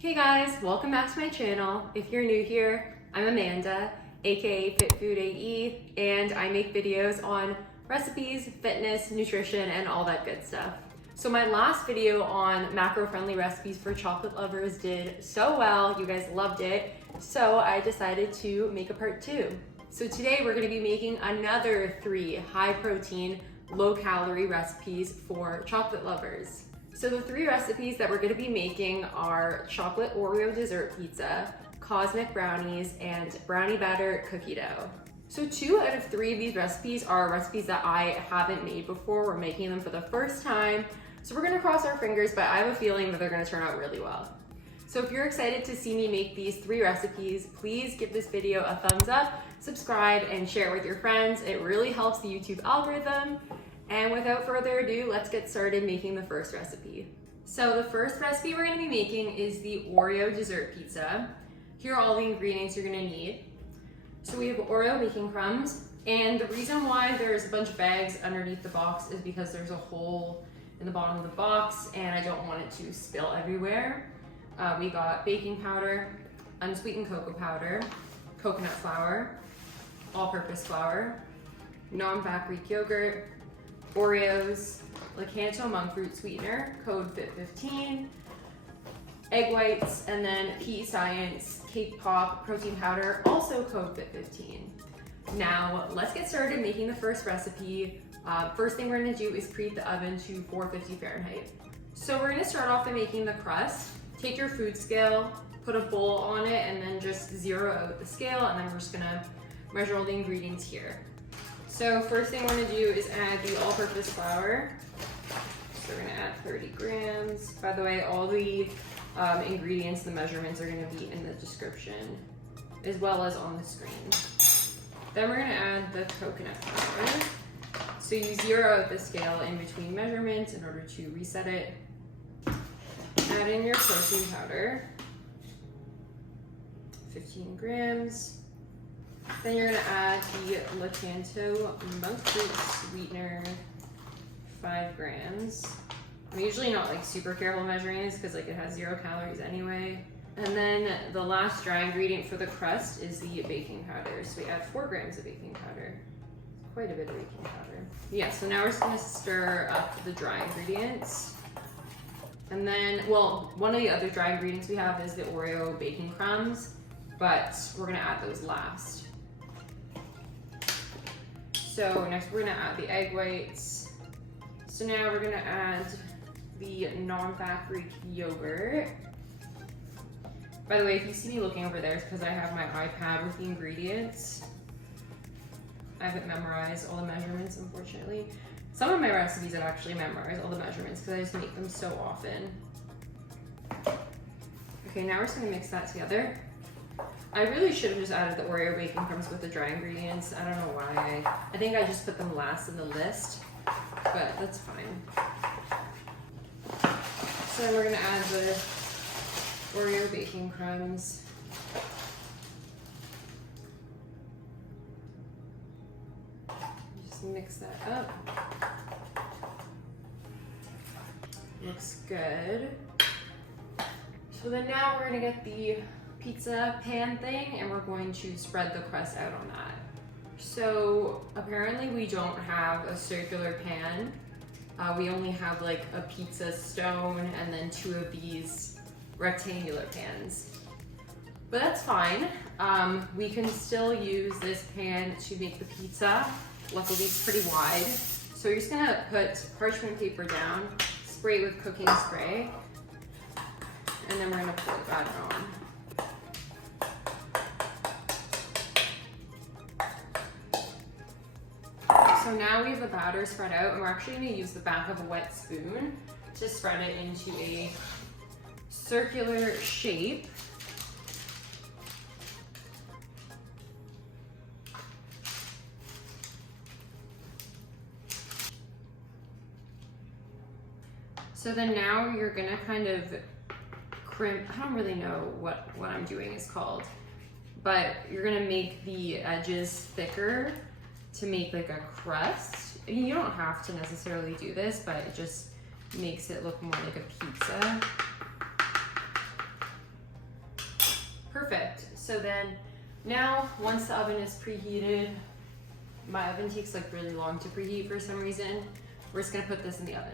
Hey guys, welcome back to my channel. If you're new here, I'm Amanda, aka Fit Food AE, and I make videos on recipes, fitness, nutrition, and all that good stuff. So my last video on macro-friendly recipes for chocolate lovers did so well, you guys loved it, so I decided to make a part 2. So today we're gonna be making another 3 high-protein, low-calorie recipes for chocolate lovers. So the 3 recipes that we're gonna be making are chocolate Oreo dessert pizza, cosmic brownies, and brownie batter cookie dough. So 2 out of 3 of these recipes are recipes that I haven't made before. We're making them for the first time. So we're gonna cross our fingers, but I have a feeling that they're gonna turn out really well. So if you're excited to see me make these 3 recipes, please give this video a thumbs up, subscribe, and share it with your friends. It really helps the YouTube algorithm. And without further ado, let's get started making the first recipe. So the first recipe we're gonna be making is the Oreo dessert pizza. Here are all the ingredients you're gonna need. So we have Oreo baking crumbs, and the reason why there's a bunch of bags underneath the box is because there's a hole in the bottom of the box and I don't want it to spill everywhere. We got baking powder, unsweetened cocoa powder, coconut flour, all-purpose flour, non-fat Greek yogurt, Oreos, Lakanto monk fruit sweetener, code FIT15, egg whites, and then PEScience cake pop protein powder, also code FIT15. Now let's get started making the first recipe. First thing we're gonna do is preheat the oven to 450 Fahrenheit. So we're gonna start off by making the crust. Take your food scale, put a bowl on it, and then just zero out the scale, and then we're just gonna measure all the ingredients here. So first thing we're gonna do is add the all-purpose flour. So we're gonna add 30 grams. By the way, all the ingredients, the measurements are gonna be in the description, as well as on the screen. Then we're gonna add the coconut flour. So you zero out the scale in between measurements in order to reset it. Add in your protein powder, 15 grams. Then you're gonna add the Lakanto monk fruit sweetener, 5 grams. I'm usually not like super careful measuring this because like it has 0 calories anyway. And then the last dry ingredient for the crust is the baking powder. So we add 4 grams of baking powder. Quite a bit of baking powder. Yeah, so now we're just gonna stir up the dry ingredients. And then, well, one of the other dry ingredients we have is the Oreo baking crumbs, but we're gonna add those last. So next we're gonna add the egg whites. So now we're gonna add the non-fat Greek yogurt. By the way, if you see me looking over there, it's because I have my iPad with the ingredients. I haven't memorized all the measurements, unfortunately. Some of my recipes I've actually memorized all the measurements because I just make them so often. Okay, now we're just gonna mix that together. I really should have just added the Oreo baking crumbs with the dry ingredients. I don't know why. I think I just put them last in the list, but that's fine. So then we're gonna add the Oreo baking crumbs. Just mix that up. Looks good. So then now we're gonna get the pizza pan thing and we're going to spread the crust out on that. So apparently we don't have a circular pan. We only have like a pizza stone and then 2 of these rectangular pans. But that's fine. We can still use this pan to make the pizza. Luckily it's pretty wide. So you're just gonna put parchment paper down, spray with cooking spray, and then we're gonna put the batter on. So now we have the batter spread out, and we're actually gonna use the back of a wet spoon to spread it into a circular shape. So then now you're gonna kind of crimp, I don't really know what I'm doing is called, but you're gonna make the edges thicker to make like a crust. You don't have to necessarily do this, but it just makes it look more like a pizza. Perfect. So then now once the oven is preheated, my oven takes like really long to preheat for some reason, we're just gonna put this in the oven.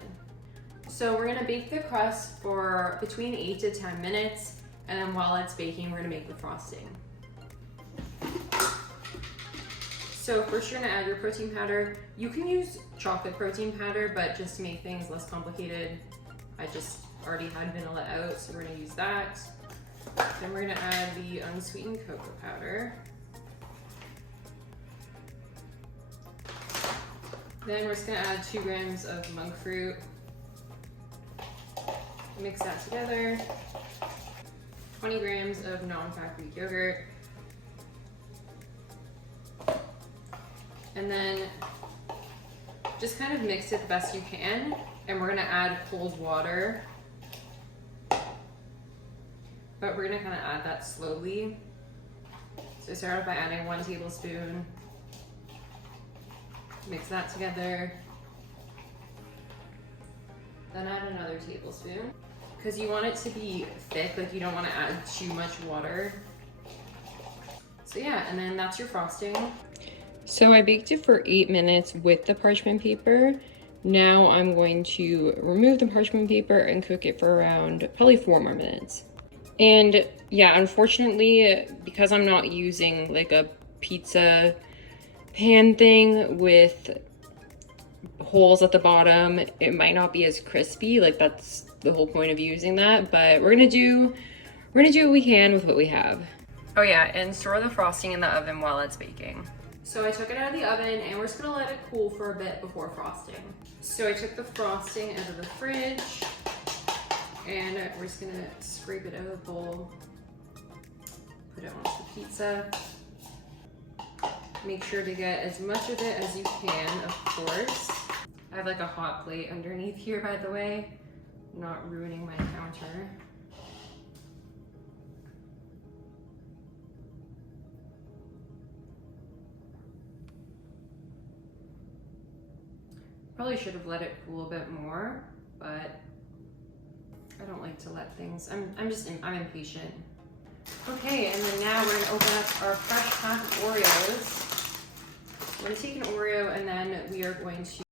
So we're gonna bake the crust for between 8 to 10 minutes, and then while it's baking, we're gonna make the frosting. So first you're gonna add your protein powder. You can use chocolate protein powder, but just to make things less complicated, I just already had vanilla out, so we're gonna use that. Then we're gonna add the unsweetened cocoa powder. Then we're just gonna add 2 grams of monk fruit. Mix that together. 20 grams of non-fat Greek yogurt. And then just kind of mix it the best you can. And we're gonna add cold water. But we're gonna kind of add that slowly. So start off by adding 1 tablespoon. Mix that together. Then add another tablespoon. Because you want it to be thick, like you don't want to add too much water. So yeah, and then that's your frosting. So I baked it for 8 minutes with the parchment paper. Now I'm going to remove the parchment paper and cook it for around probably 4 more minutes. And yeah, unfortunately, because I'm not using like a pizza pan thing with holes at the bottom, it might not be as crispy. Like that's the whole point of using that, but we're gonna do what we can with what we have. Oh yeah, and store the frosting in the oven while it's baking. So I took it out of the oven and we're just gonna let it cool for a bit before frosting. So I took the frosting out of the fridge and we're just gonna scrape it out of the bowl, put it onto the pizza. Make sure to get as much of it as you can, of course. I have like a hot plate underneath here, by the way, not ruining my counter. Probably should have let it cool a bit more, but I don't like to let things, I'm impatient. Okay, and then now we're gonna open up our fresh pack of Oreos. We're gonna take an Oreo and then we are going to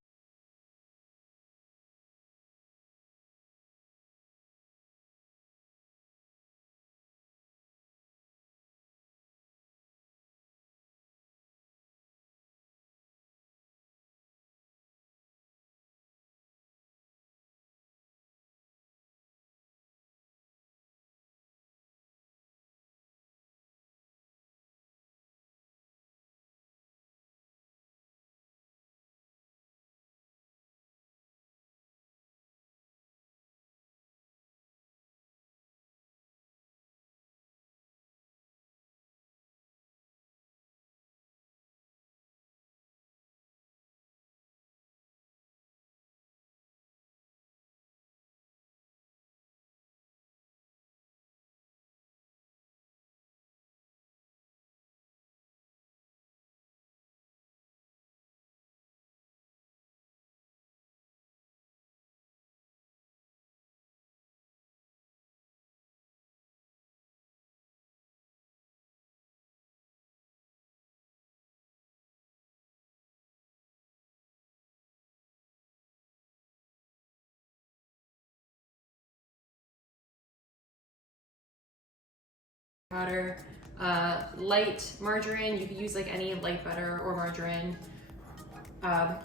powder, light margarine. You could use like any light butter or margarine.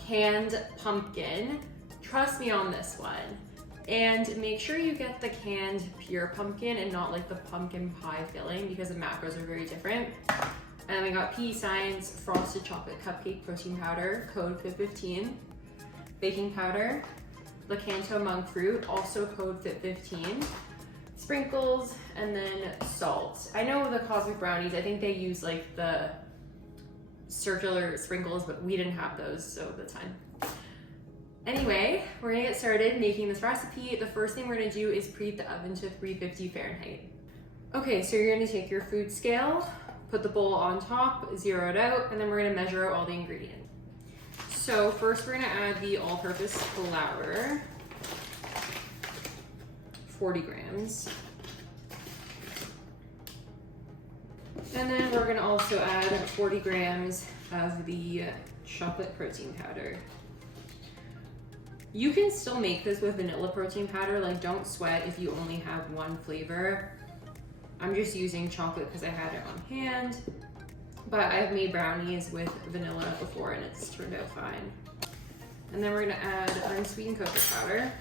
Canned pumpkin. Trust me on this one. And make sure you get the canned pure pumpkin and not like the pumpkin pie filling because the macros are very different. And we got PEScience frosted chocolate cupcake protein powder, code FIT15. Baking powder, Lakanto monk fruit, also code FIT15. Sprinkles, and then salt. I know the Cosmic Brownies, I think they use like the circular sprinkles, but we didn't have those, so that's fine. Anyway, we're gonna get started making this recipe. The first thing we're gonna do is preheat the oven to 350 Fahrenheit. Okay, so you're gonna take your food scale, put the bowl on top, zero it out, and then we're gonna measure out all the ingredients. So first we're gonna add the all-purpose flour, 40 grams. And then we're gonna also add 40 grams of the chocolate protein powder. You can still make this with vanilla protein powder, like don't sweat if you only have one flavor. I'm just using chocolate because I had it on hand, but I've made brownies with vanilla before and it's turned out fine. And then we're gonna add unsweetened cocoa powder.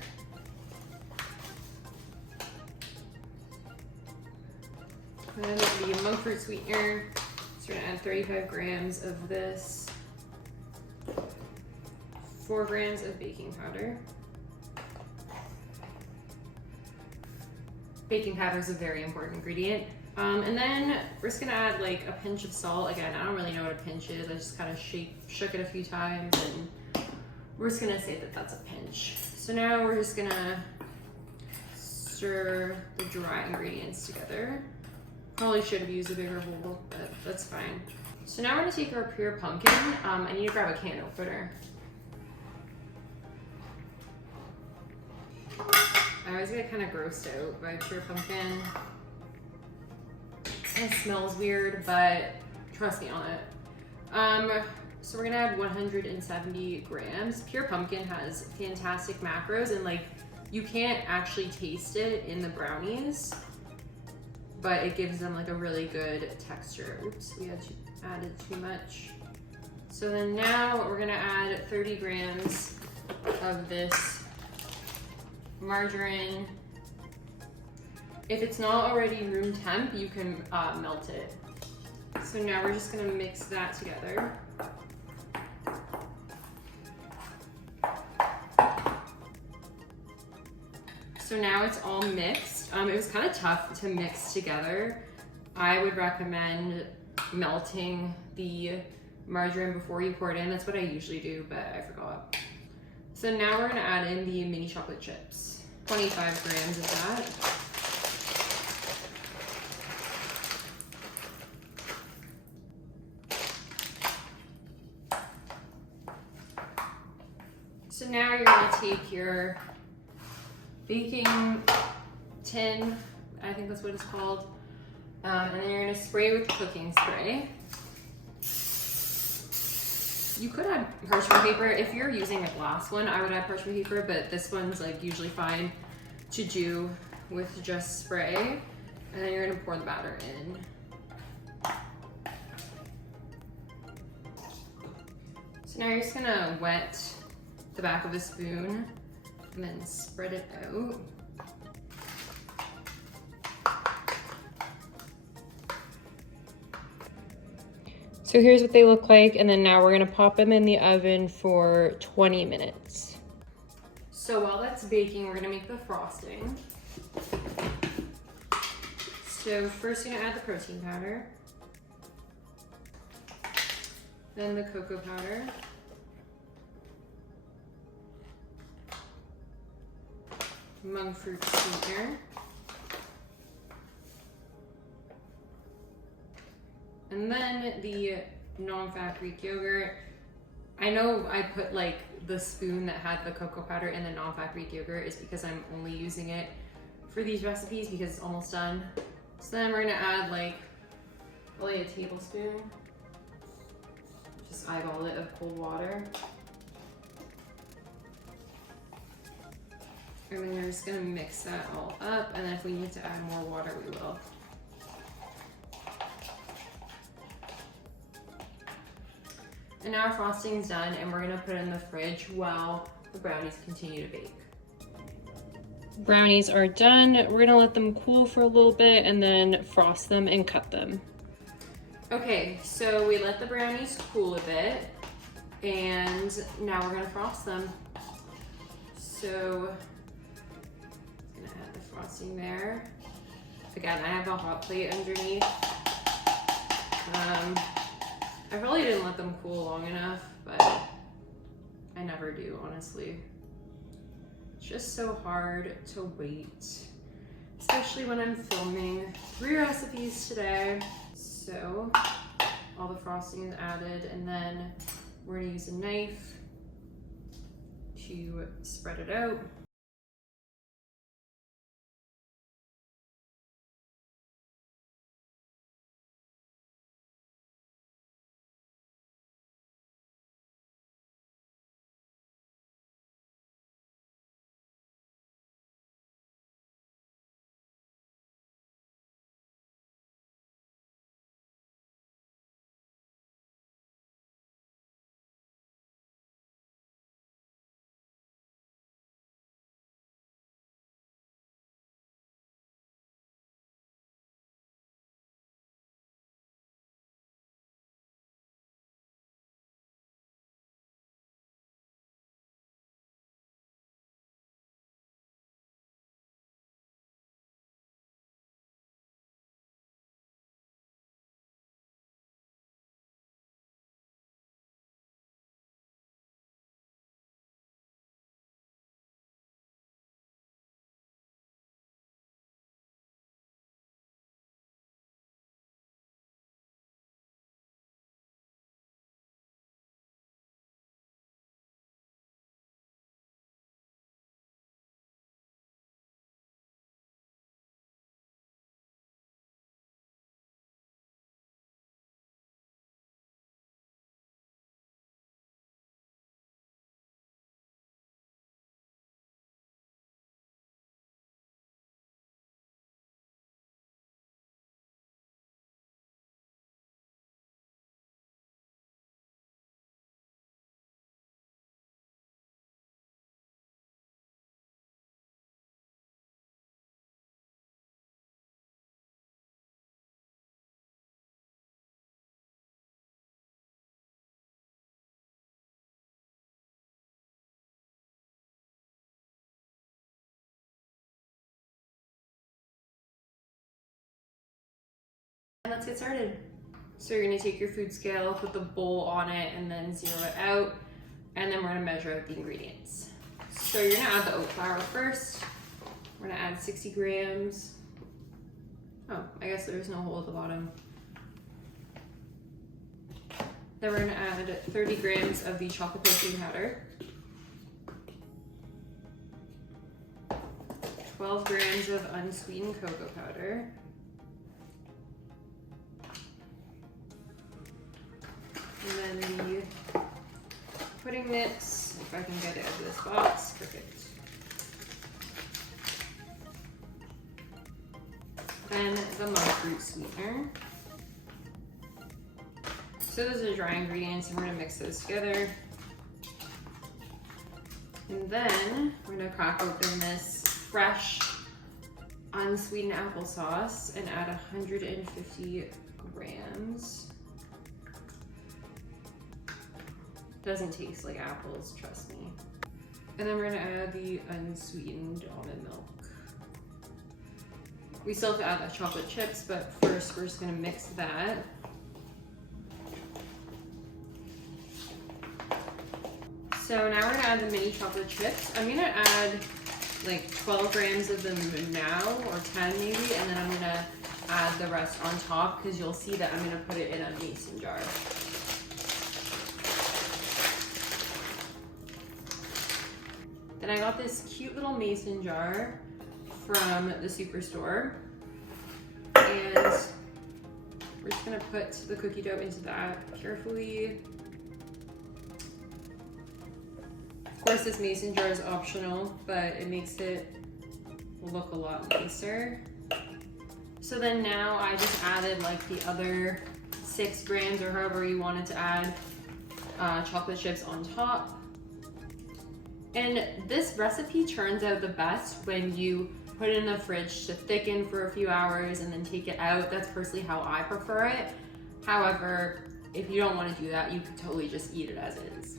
Then the monk fruit sweetener, so we're gonna add 35 grams of this. 4 grams of baking powder. Baking powder is a very important ingredient. And then we're just gonna add like a pinch of salt. Again, I don't really know what a pinch is. I just kind of shook it a few times and we're just gonna say that that's a pinch. So now we're just gonna stir the dry ingredients together. Probably should have used a bigger bowl, but that's fine. So now we're gonna take our pure pumpkin. I need to grab a can opener. I always get kind of grossed out by pure pumpkin. It smells weird, but trust me on it. So we're gonna add 170 grams. Pure pumpkin has fantastic macros and like you can't actually taste it in the brownies, but it gives them like a really good texture. Oops, we added too much. So then now we're gonna add 30 grams of this margarine. If it's not already room temp, you can melt it. So now we're just gonna mix that together. So now it's all mixed. It was kind of tough to mix together. I would recommend melting the margarine before you pour it in. That's what I usually do, but I forgot. So now we're gonna add in the mini chocolate chips. 25 grams of that. So now you're gonna take your baking tin, I think that's what it's called, and then you're gonna spray with cooking spray. You could add parchment paper. If you're using a glass one, I would add parchment paper, but this one's like usually fine to do with just spray. And then you're gonna pour the batter in. So now you're just gonna wet the back of a spoon and then spread it out. So here's what they look like, and then now we're gonna pop them in the oven for 20 minutes. So while that's baking, we're gonna make the frosting. So first you're gonna add the protein powder, then the cocoa powder, monk fruit sweetener, and then the non-fat Greek yogurt. I know I put like the spoon that had the cocoa powder in the non-fat Greek yogurt is because I'm only using it for these recipes because it's almost done. So then we're gonna add like probably a tablespoon. Just eyeball it of cold water. And then we're just gonna mix that all up, and then if we need to add more water, we will. And now our frosting's done, and we're gonna put it in the fridge while the brownies continue to bake. Brownies are done. We're gonna let them cool for a little bit and then frost them and cut them. Okay, so we let the brownies cool a bit, and now we're gonna frost them. So, I'm gonna add the frosting there. Again, I have a hot plate underneath. I probably didn't let them cool long enough, but I never do, honestly. It's just so hard to wait, especially when I'm filming 3 recipes today. So all the frosting is added, and then we're gonna use a knife to spread it out. let's get started. So you're gonna take your food scale, put the bowl on it, and then zero it out. And then we're gonna measure out the ingredients. So you're gonna add the oat flour first. We're gonna add 60 grams. Oh, I guess there's no hole at the bottom. Then we're gonna add 30 grams of the chocolate protein powder. 12 grams of unsweetened cocoa powder. And then the pudding mix, if I can get it out of this box, perfect. And the monk fruit sweetener. So those are dry ingredients, and we're gonna mix those together. And then we're gonna crack open this fresh unsweetened applesauce and add 150 grams. Doesn't taste like apples, trust me. And then we're gonna add the unsweetened almond milk. We still have to add the chocolate chips, but first we're just gonna mix that. So now we're gonna add the mini chocolate chips. I'm gonna add like 12 grams of them now, or 10 maybe, and then I'm gonna add the rest on top because you'll see that I'm gonna put it in a mason jar. Then I got this cute little mason jar from the superstore, and we're just gonna put the cookie dough into that carefully. Of course, this mason jar is optional, but it makes it look a lot nicer. So then now I just added like the other 6 grams or however you wanted to add chocolate chips on top. And this recipe turns out the best when you put it in the fridge to thicken for a few hours and then take it out. That's personally how I prefer it. However, if you don't want to do that, you could totally just eat it as is.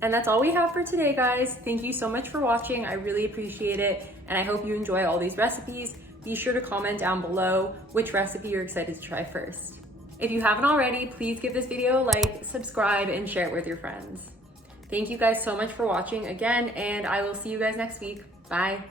And that's all we have for today, guys. Thank you so much for watching. I really appreciate it. And I hope you enjoy all these recipes. Be sure to comment down below which recipe you're excited to try first. If you haven't already, please give this video a like, subscribe, and share it with your friends. Thank you guys so much for watching again, and I will see you guys next week. Bye.